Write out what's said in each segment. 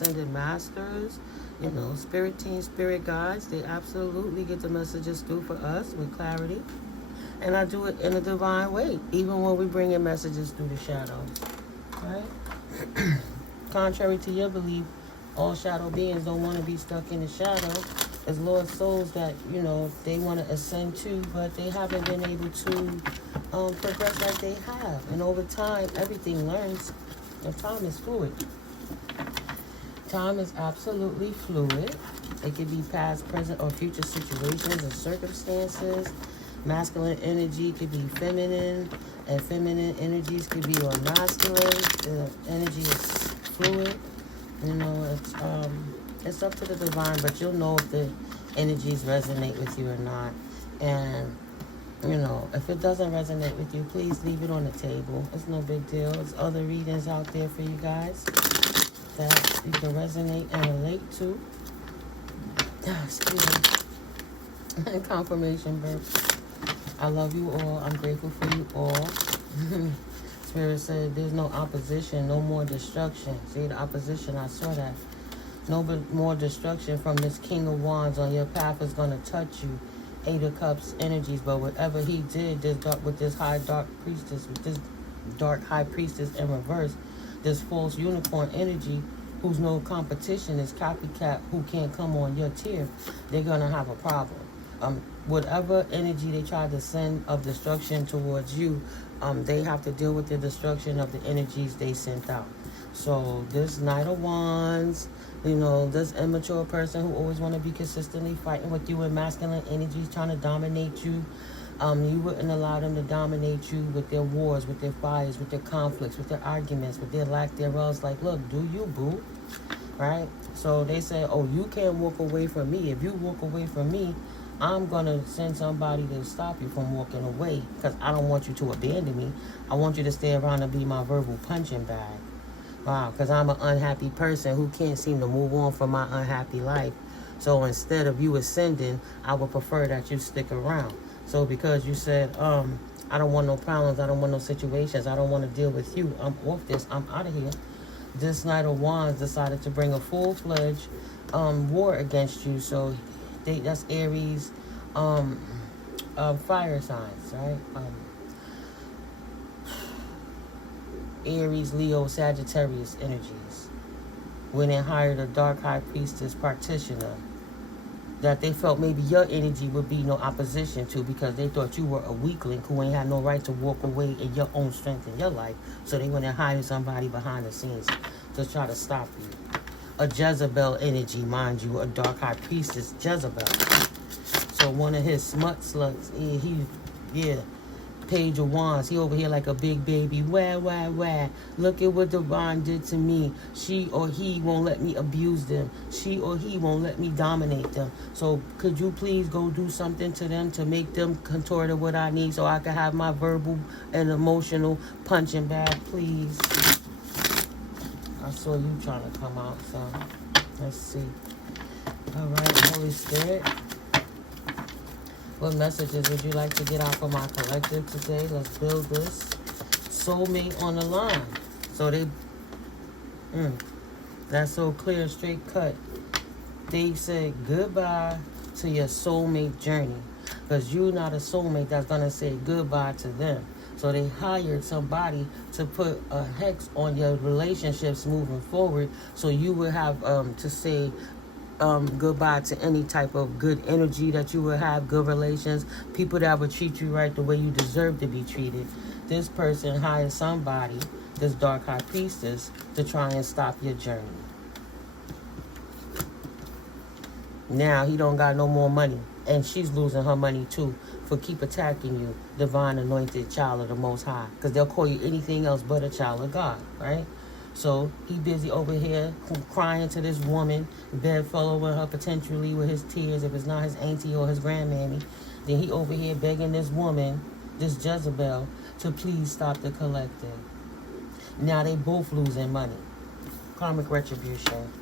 ascended masters, you know, spirit team, spirit guides. They absolutely get the messages through for us with clarity. And I do it in a divine way, even when we bring in messages through the shadows. Right? Contrary to your belief, all shadow beings don't want to be stuck in the shadow. As Lord souls that, you know, they want to ascend to, but they haven't been able to progress like they have. And over time, everything learns. And time is fluid. Time is absolutely fluid. It could be past, present, or future situations and circumstances. Masculine energy could be feminine, and feminine energies could be on masculine. The energy is fluid. You know, it's up to the divine, but you'll know if the energies resonate with you or not. And, you know, if it doesn't resonate with you, please leave it on the table. It's no big deal. There's other readings out there for you guys that you can resonate and relate to. Excuse me. Confirmation birth. I love you all. I'm grateful for you all. Spirit said there's no opposition, no more destruction. See the opposition, I saw that. No more destruction from this King of Wands on your path is going to touch you. 8 of Cups energies, but whatever he did with this high dark priestess, with this dark high priestess in reverse, this false unicorn energy, who's no competition, is copycat who can't come on your tier, they're going to have a problem. Whatever energy they try to send of destruction towards you, they have to deal with the destruction of the energies they sent out. So this Knight of Wands, you know, this immature person who always want to be consistently fighting with you in masculine energies, trying to dominate you, you wouldn't allow them to dominate you with their wars, with their fires, with their conflicts, with their arguments, with their lack thereof. It's like, look, do you, boo? Right? So they say, oh, you can't walk away from me. If you walk away from me, I'm going to send somebody to stop you from walking away, because I don't want you to abandon me. I want you to stay around and be my verbal punching bag. Wow, because I'm an unhappy person who can't seem to move on from my unhappy life. So instead of you ascending, I would prefer that you stick around. So because you said, I don't want no problems, I don't want no situations, I don't want to deal with you, I'm off this, I'm out of here. This Knight of Wands decided to bring a full-fledged war against you. So that's Aries, fire signs, right? Aries, Leo, Sagittarius energies. When they hired a dark high priestess practitioner that they felt maybe your energy would be no opposition to, because they thought you were a weakling who ain't had no right to walk away in your own strength in your life. So they went and hired somebody behind the scenes to try to stop you. A Jezebel energy, mind you, a dark high priestess, Jezebel. So one of his smut sluts, Page of Wands, he over here like a big baby, wah. Look at what Divine did to me. She or he won't let me abuse them. She or he won't let me dominate them. So could you please go do something to them to make them contort to what I need so I can have my verbal and emotional punching bag, please? I saw you trying to come out, so let's see. All right, Holy Spirit. What messages would you like to get out for my collective today? Let's build this. Soulmate on the line. So that's so clear, straight cut. They said goodbye to your soulmate journey, because you're not a soulmate that's going to say goodbye to them. So they hired somebody to put a hex on your relationships moving forward, so you would have to say goodbye to any type of good energy that you would have, good relations, people that would treat you right the way you deserve to be treated. This person hired somebody, this dark high priestess, to try and stop your journey. Now he don't got no more money, and she's losing her money too for keep attacking you, divine anointed child of the Most High, because they'll call you anything else but a child of God, right? So he busy over here crying to this woman, bedfellow with her potentially with his tears, if it's not his auntie or his grandmammy. Then he over here begging this woman, this Jezebel, to please stop the collective. Now they both losing money. Karmic retribution.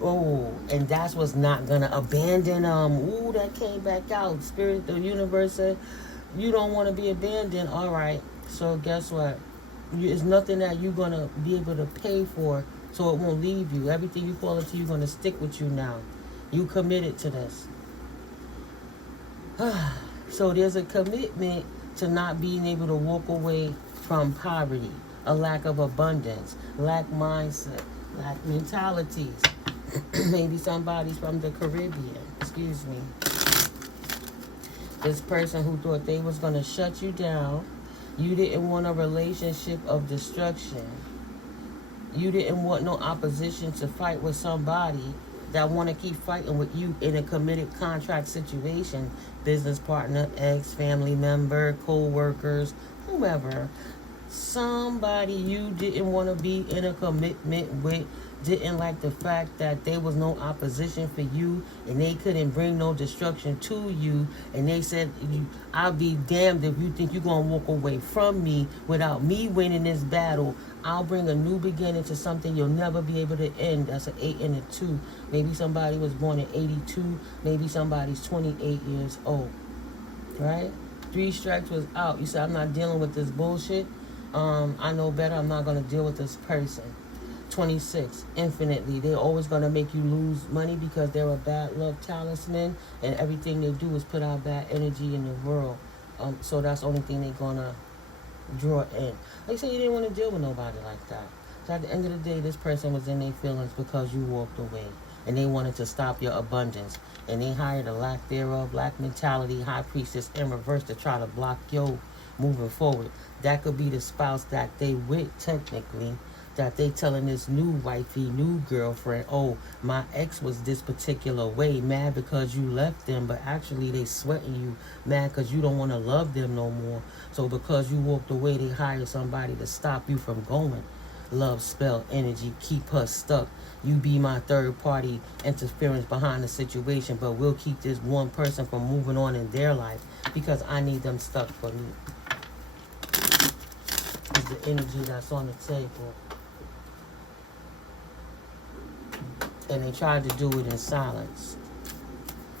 Oh, and that's what's not going to abandon them. Ooh, that came back out. Spirit, the universe said, you don't want to be abandoned. All right. So guess what? It's nothing that you're going to be able to pay for so it won't leave you. Everything you fall into, you're going to stick with you now. You committed to this. So there's a commitment to not being able to walk away from poverty, a lack of abundance, lack mindset, lack mentalities. Maybe somebody's from the Caribbean. Excuse me. This person who thought they was going to shut you down. You didn't want a relationship of destruction. You didn't want no opposition to fight with somebody that want to keep fighting with you in a committed contract situation. Business partner, ex, family member, co-workers, whomever. Somebody you didn't want to be in a commitment with, didn't like the fact that there was no opposition for you and they couldn't bring no destruction to you, and they said, I'll be damned if you think you're going to walk away from me without me winning this battle. I'll bring a new beginning to something you'll never be able to end. That's an 8 and a 2. Maybe somebody was born in 82. Maybe somebody's 28 years old. Right? 3 strikes was out. You said, I'm not dealing with this bullshit. I know better. I'm not going to deal with this person. 26, infinitely. They're always going to make you lose money because they're a bad luck talisman, and everything they do is put out bad energy in the world. So that's the only thing they're going to draw in. Like I said, you didn't want to deal with nobody like that. So at the end of the day, this person was in their feelings because you walked away, and they wanted to stop your abundance, and they hired a lack thereof, lack mentality, high priestess in reverse to try to block your moving forward. That could be the spouse that they with, technically, that they telling this new wifey, new girlfriend, oh, my ex was this particular way, mad because you left them, but actually they sweating you, mad because you don't want to love them no more. So because you walked away, they hired somebody to stop you from going. Love spell energy, keep her stuck. You be my third party interference behind the situation, but we'll keep this one person from moving on in their life because I need them stuck for me. Is the energy that's on the table. And they tried to do it in silence.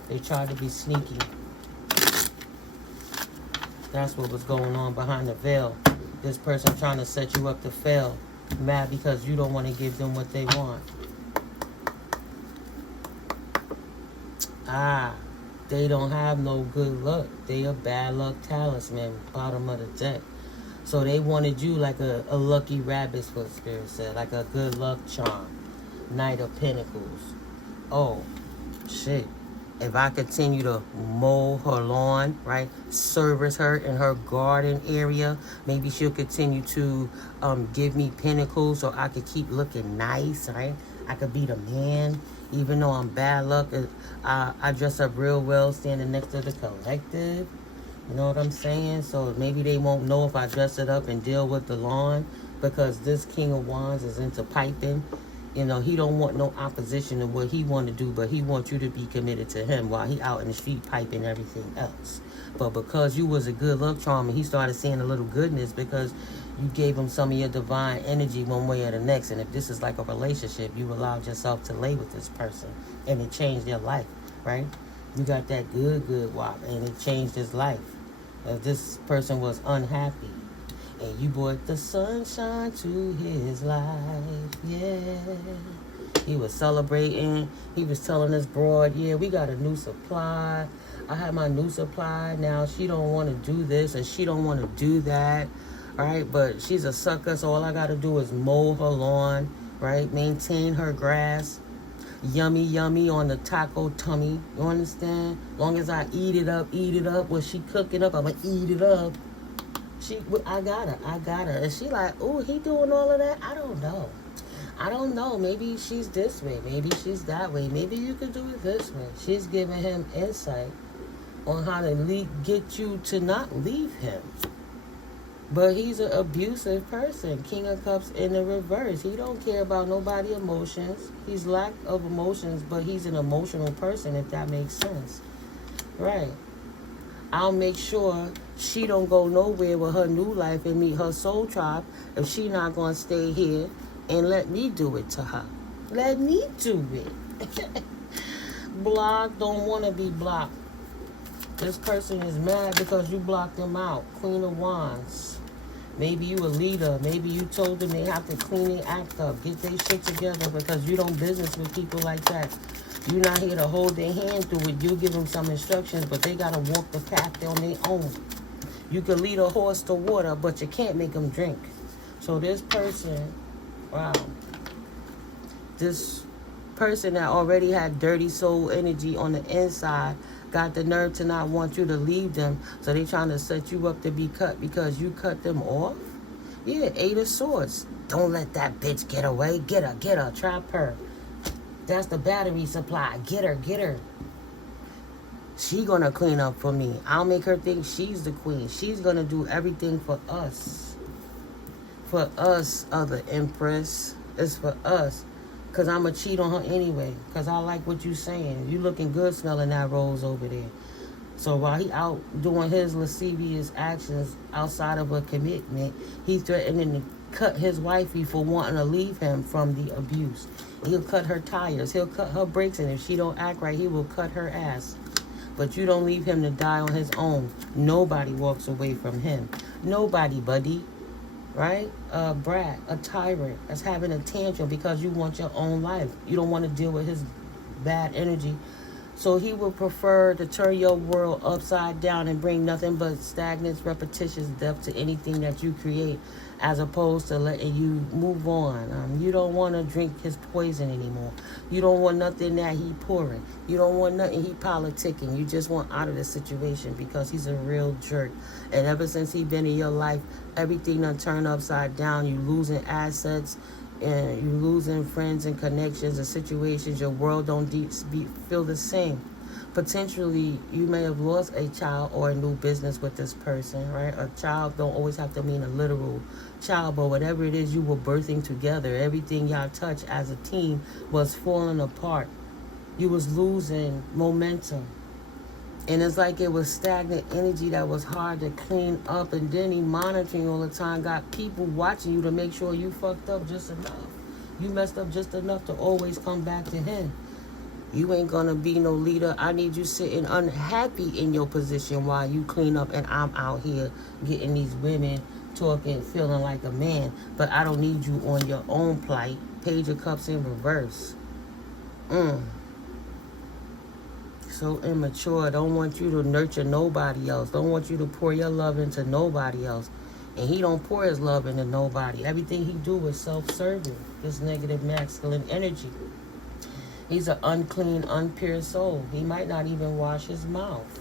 They tried to be sneaky. That's what was going on behind the veil. This person trying to set you up to fail. Mad because you don't want to give them what they want. They don't have no good luck. They a bad luck talisman, bottom of the deck. So they wanted you like a lucky rabbit's foot, spirit said, like a good luck charm. Knight of Pentacles. Oh, shit. If I continue to mow her lawn, right, service her in her garden area, maybe she'll continue to give me pentacles so I could keep looking nice, right? I could be the man, even though I'm bad luck. I dress up real well standing next to the collective. You know what I'm saying? So maybe they won't know if I dress it up and deal with the lawn, because this King of Wands is into piping. You know, he don't want no opposition to what he want to do, but he wants you to be committed to him while he out in the street piping everything else. But because you was a good luck charm, and he started seeing a little goodness because you gave him some of your divine energy one way or the next. And if this is like a relationship, you allowed yourself to lay with this person, and it changed their life, right? You got that good wop, and it changed his life. If this person was unhappy, and you brought the sunshine to his life, yeah. He was celebrating. He was telling us broad, yeah, we got a new supply. I have my new supply now. She don't want to do this, and she don't want to do that, right? But she's a sucker, so all I got to do is mow her lawn, right? Maintain her grass. Yummy, yummy on the taco tummy. You understand? Long as I eat it up. What she cooking up, I'm going to eat it up. I got her. And she like, oh, he doing all of that? I don't know. Maybe she's this way. Maybe she's that way. Maybe you could do it this way. She's giving him insight on how to get you to not leave him. But he's an abusive person. King of Cups in the reverse. He don't care about nobody's emotions. He's lack of emotions, but he's an emotional person, if that makes sense. Right. I'll make sure she don't go nowhere with her new life and meet her soul tribe if she not going to stay here and let me do it to her. Let me do it. Blocked, don't want to be blocked. This person is mad because you blocked them out. Queen of Wands. Maybe you a leader. Maybe you told them they have to clean their act up, get their shit together, because you don't business with people like that. You're not here to hold their hand through it. You give them some instructions, but they got to walk the path on their own. You can lead a horse to water, but you can't make them drink. So this person, wow, this person that already had dirty soul energy on the inside got the nerve to not want you to leave them. So they trying to set you up to be cut because you cut them off. Yeah, 8 of Swords. Don't let that bitch get away. Get her, trap her. That's the battery supply. Get her. She gonna clean up for me. I'll make her think she's the queen. She's gonna do everything for us. For us, other Empress. It's for us. Because I'm going to cheat on her anyway. Because I like what you saying. You looking good smelling that rose over there. So while he out doing his lascivious actions outside of a commitment, he threatening to cut his wifey for wanting to leave him from the abuse. He'll cut her tires. He'll cut her brakes. And if she don't act right, he will cut her ass. But you don't leave him to die on his own. Nobody walks away from him. Nobody, buddy. Right? A brat, a tyrant that's having a tantrum because you want your own life. You don't want to deal with his bad energy. So he would prefer to turn your world upside down and bring nothing but stagnance, repetitious depth to anything that you create, as opposed to letting you move on. You don't want to drink his poison anymore. You don't want nothing that he pouring. You don't want nothing he politicking. You just want out of the situation because he's a real jerk. And ever since he been in your life, everything done turned upside down. You losing assets, and you losing friends and connections and situations. Your world don't feel the same. Potentially, you may have lost a child or a new business with this person, right? A child don't always have to mean a literal child, but whatever it is you were birthing together, everything y'all touched as a team was falling apart. You was losing momentum. And it's like it was stagnant energy that was hard to clean up. And then he monitoring all the time, got people watching you to make sure you fucked up just enough. You messed up just enough to always come back to him. You ain't gonna be no leader. I need you sitting unhappy in your position while you clean up and I'm out here getting these women talking, feeling like a man. But I don't need you on your own plight. Page of Cups in reverse. So immature. Don't want you to nurture nobody else. Don't want you to pour your love into nobody else. And he don't pour his love into nobody. Everything he do is self-serving. This negative masculine energy. He's an unclean, unpure soul. He might not even wash his mouth.